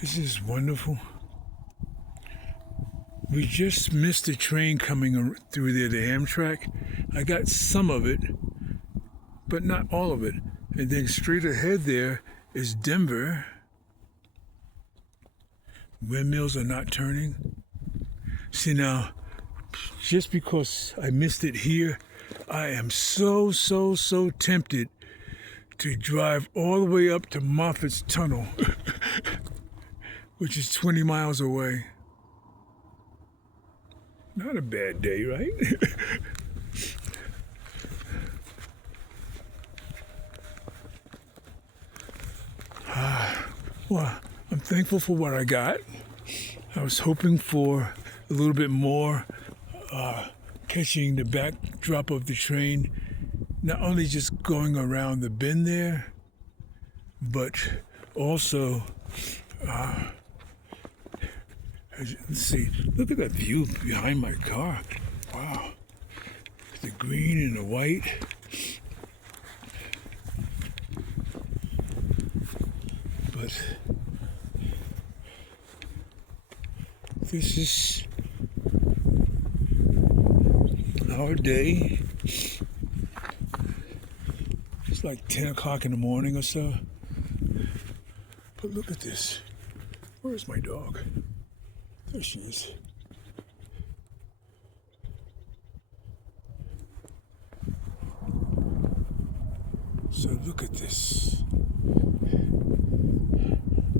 This is wonderful. We just missed the train coming through there, the Amtrak. I got some of it, but not all of it. And then straight ahead there is Denver. Windmills are not turning. See now, just because I missed it here, I am so tempted to drive all the way up to Moffitt's Tunnel, which is 20 miles away. Not a bad day, right? Well, I'm thankful for what I got. I was hoping for a little bit more, catching the backdrop of the train, not only just going around the bend there, but also, let's see, look at that view behind my car. Wow. The green and the white. But this is our day. It's like 10 o'clock in the morning or so. But look at this. Where's my dog? There she is. So look at this.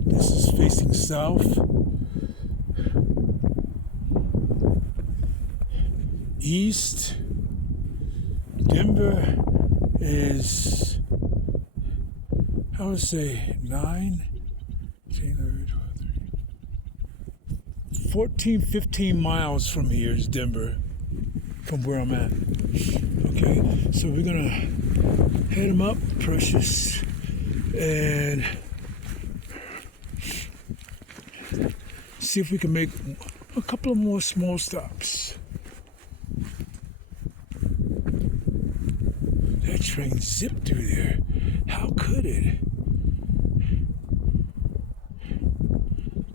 This is facing south. East. Denver is, I would say 14, 15 miles from here is Denver, from where I'm at. Okay, so we're gonna head them up, Precious, and see if we can make a couple of more small stops. That train zipped through there. How could it?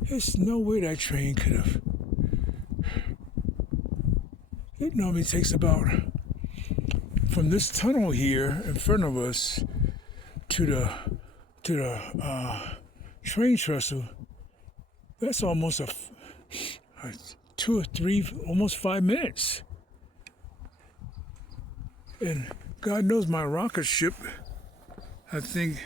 There's no way that train could have. It normally takes about, from this tunnel here in front of us to the train trestle. That's almost a 2 or 3, almost 5 minutes. And God knows my rocket ship, I think